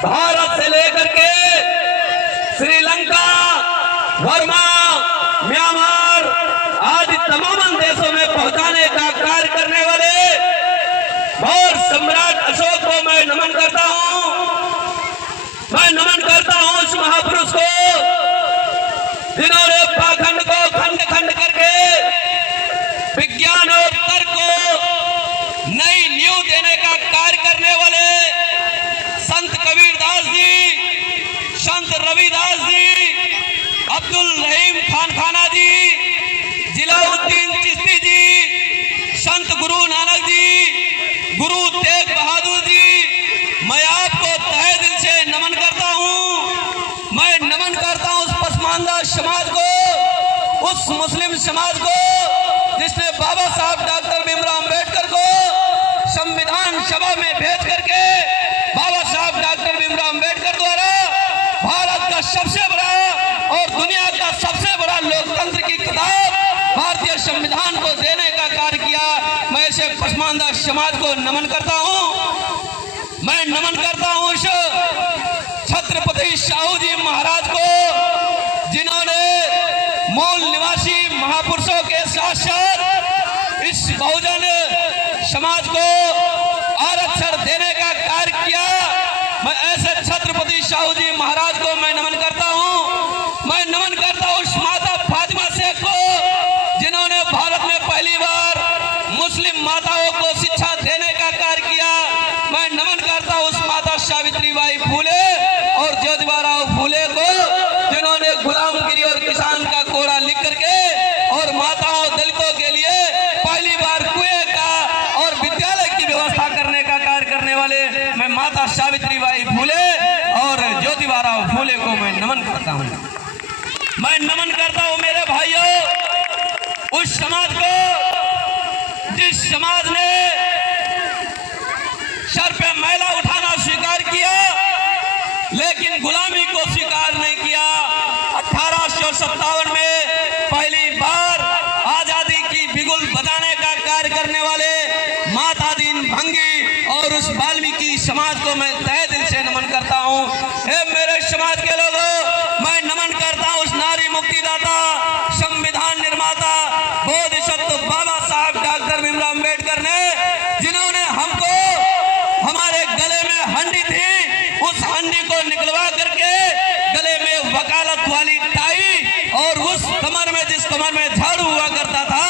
भारत से लेकर के श्रीलंका, वर्मा, म्यांमार आदि तमाम देशों में पहुंचाने का कार्य करने वाले और सम्राट अशोक को मैं नमन करता हूं। मैं नमन करता हूं उस महापुरुष को जिन्होंने पाखंड को खंड खंड करके विज्ञान और तर्क को नई नींव देने का कार्य करने वाले संत कबीरदास जी, संत रविदास जी, अब्दुल रहीम खानखाना जी, जिलाउद्दीन चिश्ती जी, संत गुरु नानक जी, गुरु तेग बहादुर जी, मैं आपको तहे दिल से नमन करता हूं। मैं नमन करता हूं उस पसमानदा समाज को, उस मुस्लिम समाज को जिसने बाबा साहब डॉक्टर भीमराव अंबेडकर को संविधान सभा में भेज करके बाबा साहब डॉक्टर भीमराव अंबेडकर द्वारा भारत का सबसे बड़ा और दुनिया का सबसे बड़ा लोकतंत्र की किताब भारतीय संविधान को देने का कार्य किया। मैं ऐसे पसमानदा समाज को नमन करता हूं। मैं नमन करता हूं छत्रपति साहू जी महाराज को जिन्होंने मूल निवासी महापुरुषों के साथ साथ इस बहुजन समाज को आरक्षण देने का कार्य किया। मैं ऐसे छत्रपति साहू जी महाराज को मैं नमन करता हूं। मैं नमन करता हूं उस माता फातिमा शेख को जिन्होंने भारत में पहली बार मुस्लिम माताओं को शिक्षा देने का कार्य किया। मैं नमन करता हूं उस माता सावित्रीबाई फूले और ज्योतिबाराव फूले को जिन्होंने गुलामगिरी और किसान का कोड़ा लिख करके और माताओं दलितों के लिए पहली बार कुएं का और विद्यालय की व्यवस्था करने का कार्य करने वाले मैं माता सावित्रीबाई फूले और ज्योतिबाराव फूले को मैं नमन करता हूं। मैं नमन करता हूं मेरे भाइयों उस समाज को जिस समाज ने सर पे मैला उठाना स्वीकार किया लेकिन गुलामी को स्वीकार नहीं किया। 1857 में पहली बार आजादी की बिगुल बजाने का कार्य करने वाले माता दीन भंगी और उस वाल्मीकि समाज को मैं तहे दिल से नमन करता हूं। हे मेरे समाज के लोगों, मैं नमन करता हूं उस नारी मुक्तिदाता, संविधान निर्माता, बोधिसत्व बाबा साहब डॉक्टर भीमराव अंबेडकर ने जिन्होंने हमको हमारे गले में हंडी थी उस हंडी को निकलवा करके गले में वकालत वाली टाई और उस कमर में जिस कमर में झाड़ू हुआ करता था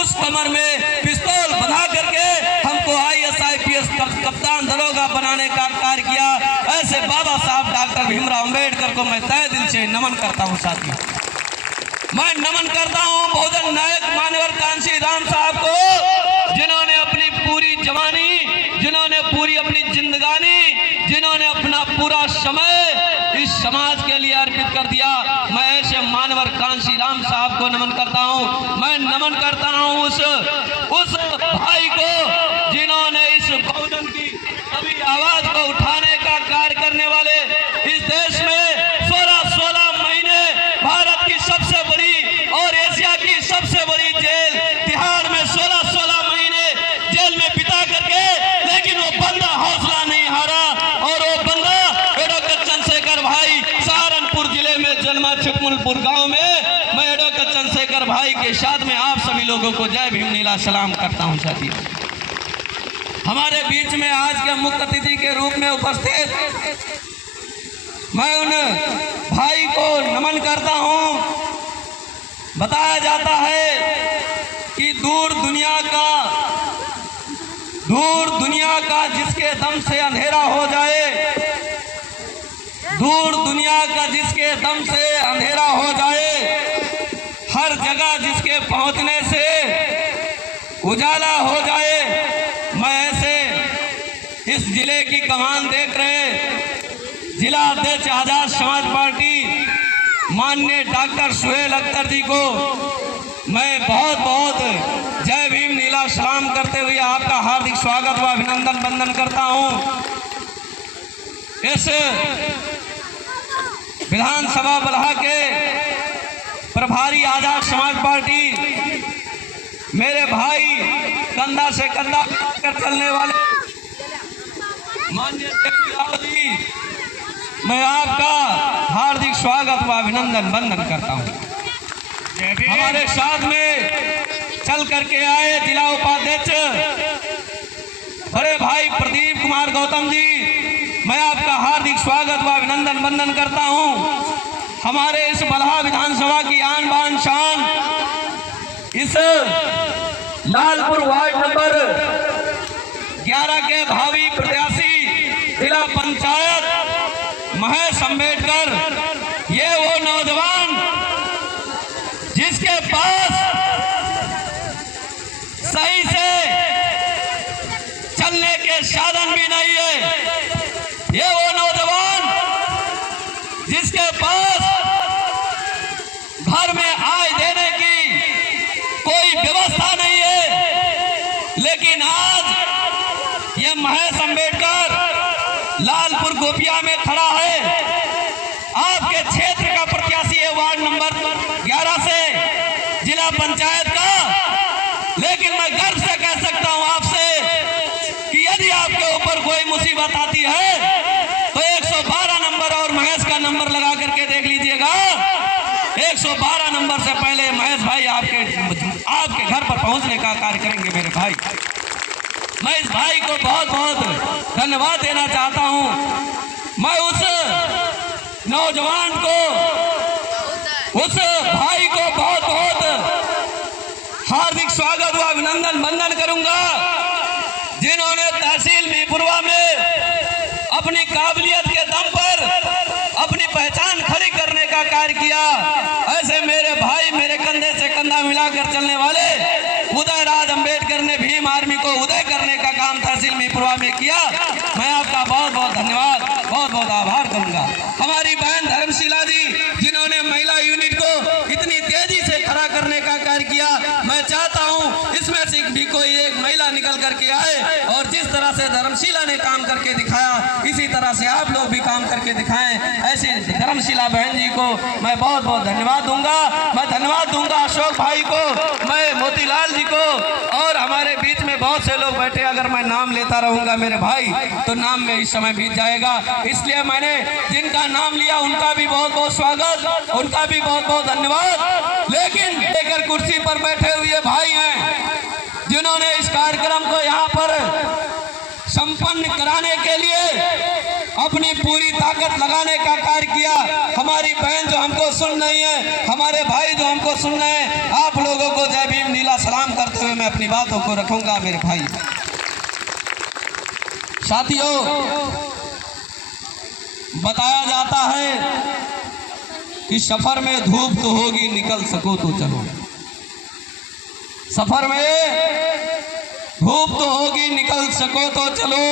उस कमर में पिस्तौल बंधा करके हमको IAS IPS कप्तान दरोगा बनाने का कार्य किया। ऐसे बाबा साहब डॉक्टर भीमराव अंबेडकर को मैं तहे दिल से नमन करता हूं। साथियों, मैं नमन करता हूं बहुजन नायक मान्यवर कांशी राम साहब को जिन्होंने अपनी पूरी जवानी, जिन्होंने पूरी अपनी जिंदगानी, जिन्होंने अपना पूरा समय इस समाज के लिए अर्पित कर दिया। मैं ऐसे मानवर कांशी राम साहब को नमन करता हूं। मैं नमन करता हूं उस भाई को जिन्होंने इस बहुजन की सभी आवाज को उठाने का कार्य करने वाले इस देश में 16 महीने भारत की सबसे बड़ी और एशिया की सबसे बड़ी जेल तिहाड़ में 16 महीने जेल में बिता करके लेकिन वो बंदा हौसला नहीं हारा और वो बंदा एडवोकेट चंद्रशेखर भाई सहारनपुर जिले में जन्मा छिकमुलपुर गांव में मैं एडवोकेट चंद्रशेखर भाई के साथ में आप सभी लोगों को जय भीम नीला सलाम करता हूं। साथियों, हमारे बीच में आज के मुख्य अतिथि के रूप में उपस्थित मैं उन भाई को नमन करता हूं। बताया जाता है कि दूर दुनिया का जिसके दम से अंधेरा हो जाए, दूर दुनिया का जिसके दम से अंधेरा हो जाए, हर जगह जिसके पहुंचने से उजाला हो जाए। मैं ऐसे इस जिले की कमान देख रहे जिला अध्यक्ष आजाद समाज पार्टी माननीय डॉक्टर सुहेल अख्तर जी को मैं बहुत बहुत जय भीम नीला सलाम करते हुए आपका हार्दिक स्वागत व अभिनंदन वंदन करता हूं। इस विधानसभा बलहा के प्रभारी आजाद समाज पार्टी मेरे भाई कंधा से कंधा कर चलने वाले माननीय जी मैं आपका हार्दिक स्वागत व अभिनंदन वंदन करता हूँ। हमारे साथ में चल करके आए जिला उपाध्यक्ष बड़े भाई प्रदीप कुमार गौतम जी, मैं आपका हार्दिक स्वागत व अभिनंदन वंदन करता हूँ। हमारे इस बलहा विधानसभा की आन बान शान, इस लालपुर वार्ड नंबर 11 के भावी प्रत्याशी जिला पंचायत महेश अम्बेडकर, ये वो नौजवान जिसके पास सही से चलने के साधन भी नहीं है, ये वो नौजवान जिसके पास घर में आय देने की कोई व्यवस्था नहीं है, लेकिन आज ये महेश अम्बेडकर लालपुर गोपिया में खड़ा है। आपके क्षेत्र का प्रत्याशी है, वार्ड नंबर 11 से जिला पंचायत का। लेकिन मैं गर्व से कह सकता हूं आपसे कि यदि आपके ऊपर कोई मुसीबत आती है तो 112 नंबर और महेश का नंबर लगा करके देख लीजिएगा। 112 नंबर से पहले महेश भाई आपके घर पर पहुंचने का कार्य करेंगे। मेरे भाई, मैं इस भाई को बहुत बहुत धन्यवाद देना चाहता हूं। मैं उस नौजवान को, उस भाई को बहुत बहुत हार्दिक स्वागत व अभिनंदन वंदन करूंगा, जिन्होंने तहसील मीरपुरवा में अपनी काबिलियत के दम पर अपनी पहचान खड़ी करने का कार्य किया। ऐसे मेरे भाई, मेरे कंधे से कंधा मिलाकर चलने वाले उदय राज अम्बेडकर ने भीम आर्मी को उदय करने का काम तहसील मीरपुरवा में किया। मैं आपका बहुत बहुत धन्यवाद, बहुत बहुत आभार करूंगा। हमारी बहन धर्मशिला जी, जिन्होंने महिला यूनिट को इतनी तेजी से खड़ा करने का कार्य किया। मैं चाहता हूं इसमें से भी कोई एक महिला निकल करके आए और जिस तरह से धर्मशिला ने काम करके दिखाया, इसी तरह से आप लोग भी काम करके दिखाएं। ऐसे धर्मशिला बहन जी को मैं बहुत बहुत धन्यवाद दूंगा। मैं धन्यवाद दूंगा अशोक भाई को, मैं मोतीलाल जी को, और हमारे बीच में बहुत से लोग बैठे। अगर मैं नाम लेता रहूंगा मेरे भाई तो नाम में इस समय बीत जाएगा, इसलिए मैंने जिनका नाम लिया उनका भी बहुत बहुत स्वागत, उनका भी बहुत बहुत धन्यवाद। लेकिन लेकर कुर्सी पर बैठे हुए भाई हैं जिन्होंने इस कार्यक्रम को यहाँ पर संपन्न कराने के लिए अपनी पूरी ताकत लगाने का कार्य किया। हमारी बहन जो हमको सुन रही है, हमारे भाई जो हमको सुन रहे हैं, आप लोगों को जय भीम नीला सलाम करते हुए मैं अपनी बातों को रखूंगा। मेरे भाई साथियों, बताया जाता है कि सफर में धूप तो होगी, निकल सको तो चलो। सफर में धूप तो होगी, निकल सको तो चलो।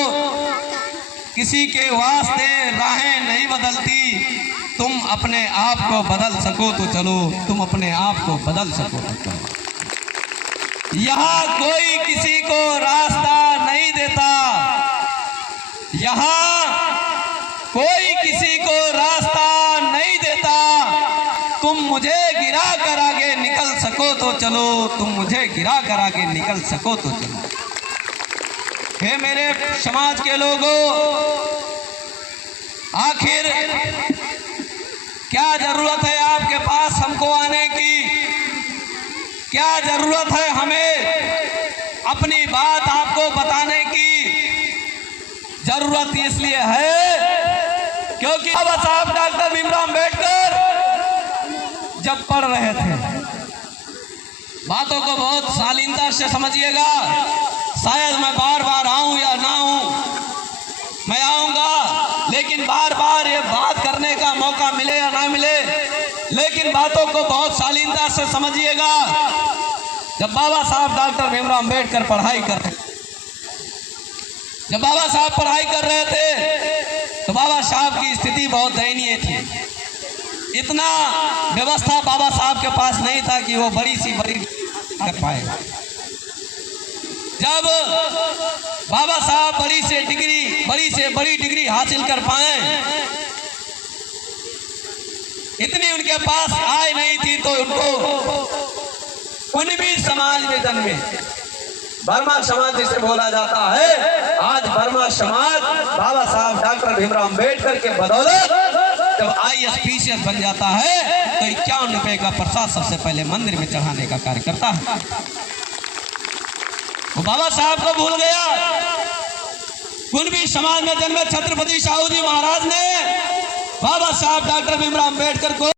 किसी के वास्ते राहें नहीं बदलती, तुम अपने आप को बदल सको तो चलो। तुम अपने आप को बदल सको तो चलो। यहाँ कोई किसी को रास्ता नहीं देता, यहाँ कोई किसी को रास्ता नहीं देता। तुम मुझे गिरा कर आगे निकल सको तो चलो। तुम मुझे गिरा कर आगे निकल सको तो चलो। हे मेरे समाज के लोगों, आखिर क्या जरूरत है आपके पास हमको आने की? क्या जरूरत है हमें अपनी बात आपको बताने की? जरूरत इसलिए है क्योंकि बाबा साहब डॉक्टर भीमराव अम्बेडकर जब पढ़ रहे थे, बातों को बहुत शालीनता से समझिएगा। शायद मैं बार बार आऊं या ना आऊं, मैं आऊंगा, लेकिन बार बार ये बात करने का मौका मिले या ना मिले, लेकिन बातों को बहुत शालीनता से समझिएगा। जब बाबा साहब डॉक्टर भीमराव अम्बेडकर पढ़ाई कर रहे, जब बाबा साहब पढ़ाई कर रहे थे तो बाबा साहब की स्थिति बहुत दयनीय थी। इतना व्यवस्था बाबा साहब के पास नहीं था कि वो बड़ी सी बड़ी कर पाए। जब बाबा साहब बड़ी से बड़ी डिग्री हासिल कर पाए, इतनी उनके पास आय नहीं थी तो उनको कुणबी समाज में जन्मे। वर्मा समाज जिसे बोला जाता है, आज वर्मा समाज बाबा साहब डॉक्टर भीमराव अम्बेडकर के बदौलत जब IAS PCS बन जाता है तो 51 रुपए का प्रसाद सबसे पहले मंदिर में चढ़ाने का कार्य करता है। वो बाबा साहब को भूल गया। कुणबी समाज में जन्मे छत्रपति शाहू जी महाराज ने बाबा साहब डॉक्टर भीमराव अम्बेडकर को